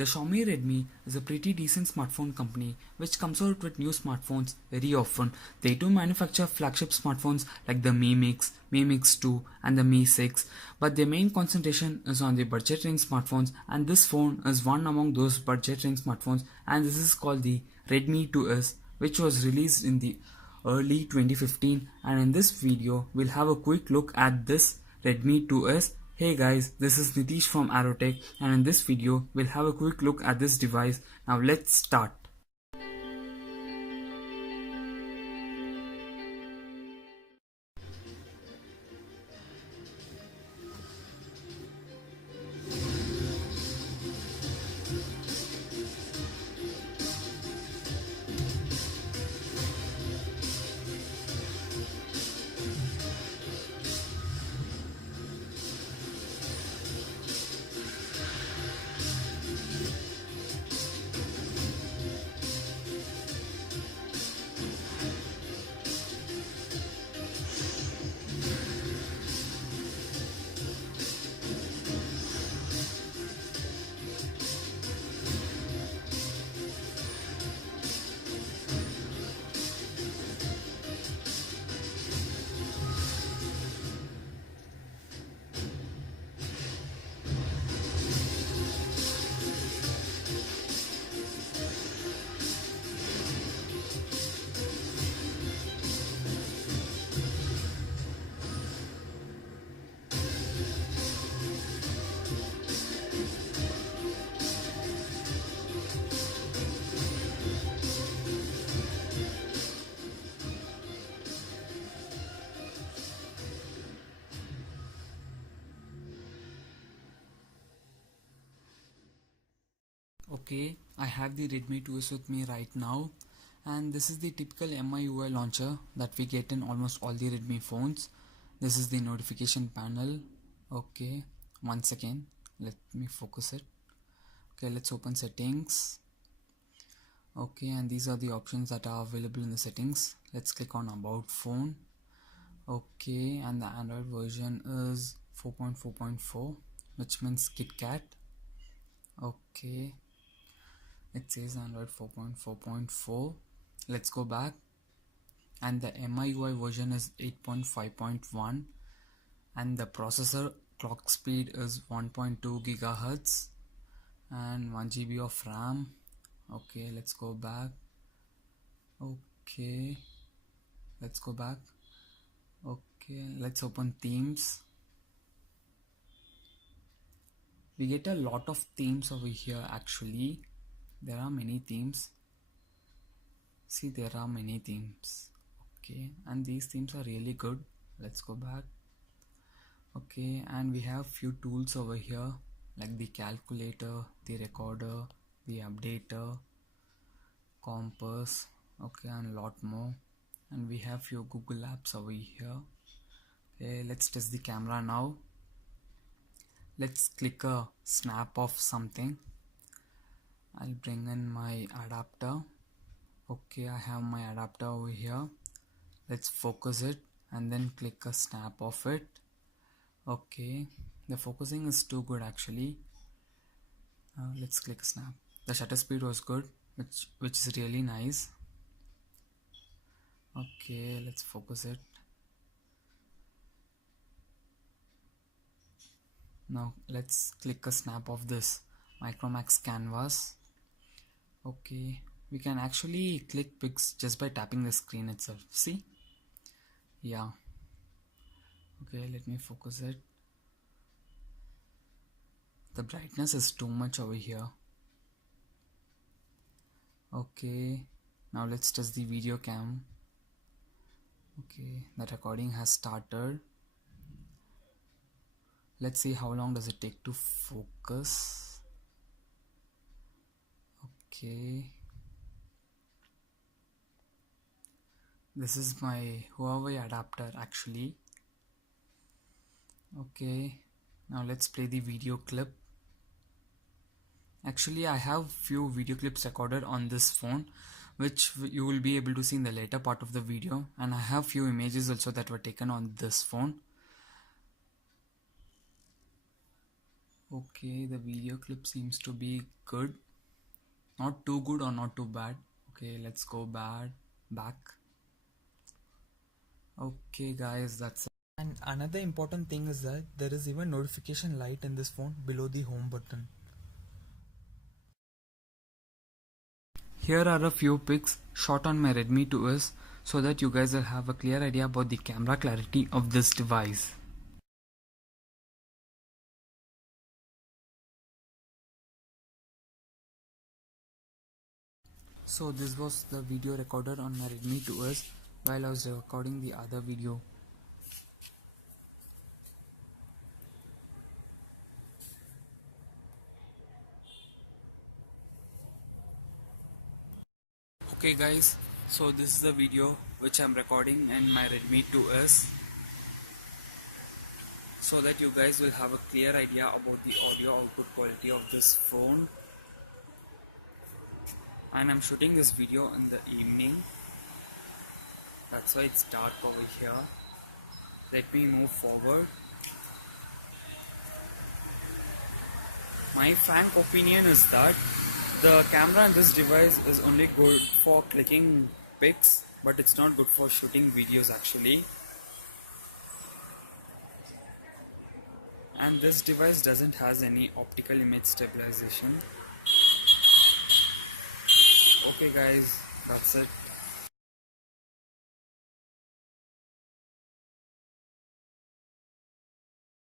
The Xiaomi Redmi is a pretty decent smartphone company which comes out with new smartphones very often. They do manufacture flagship smartphones like the Mi Mix, Mi Mix 2 and the Mi 6, but their main concentration is on the budget range smartphones, and this phone is one among those budget range smartphones, and this is called the Redmi 2S, which was released in the early 2015. And in this video we'll have a quick look at this Redmi 2S. Hey guys, this is Nitish from Aerotech, and in this video we'll have a quick look at this device. Now let's start. Okay, I have the Redmi 2S with me right now, and this is the typical MIUI launcher that we get in almost all the Redmi phones. This is the notification panel. Okay, one second, let me focus it. Okay, let's open settings. Okay, and these are the options that are available in the settings. Let's click on about phone. Okay, and the Android version is 4.4.4, which means KitKat. Okay, it says Android 4.4.4. let's go back, and the MIUI version is 8.5.1, and the processor clock speed is 1.2 gigahertz and 1 GB of RAM. Okay, let's go back. Okay, let's go back. Okay, let's open themes. We get a lot of themes over here. Actually, there are many themes. See, there are many themes. Okay, and these themes are really good. Let's go back. Okay, and we have few tools over here like the calculator, the recorder, the updater, compass. Okay, and a lot more. And we have few Google apps over here. Okay, let's test the camera now. Let's click a snap of something. I'll bring in my adapter. Okay, I have my adapter over here. Let's focus it and then click a snap of it. Okay, the focusing is too good actually. Let's click a snap. The shutter speed was good, which is really nice. Okay, let's focus it. Now let's click a snap of this Micromax canvas. Okay, we can actually click pics just by tapping the screen itself. See? Yeah. Okay, let me focus it. The brightness is too much over here. Okay, now let's test the video cam. Okay, the recording has started. Let's see how long does it take to focus. Okay, this is my Huawei adapter actually. Okay, now let's play the video clip. Actually, I have few video clips recorded on this phone, which you will be able to see in the later part of the video, and I have few images also that were taken on this phone. Okay, the video clip seems to be good. Not too good or not too bad. Okay, let's go back. Okay guys, that's it. And another important thing is that there is even notification light in this phone below the home button. Here are a few pics shot on my Redmi 2S so that you guys will have a clear idea about the camera clarity of this device. So this was the video recorded on my Redmi 2S while I was recording the other video. Okay guys, so this is the video which I'm recording in my Redmi 2S so that you guys will have a clear idea about the audio output quality of this phone. And I'm shooting this video in the evening, that's why it's dark over here. Let me move forward. My frank opinion is that the camera in this device is only good for clicking pics, but it's not good for shooting videos actually. And this device doesn't has any optical image stabilization. Okay guys, that's it.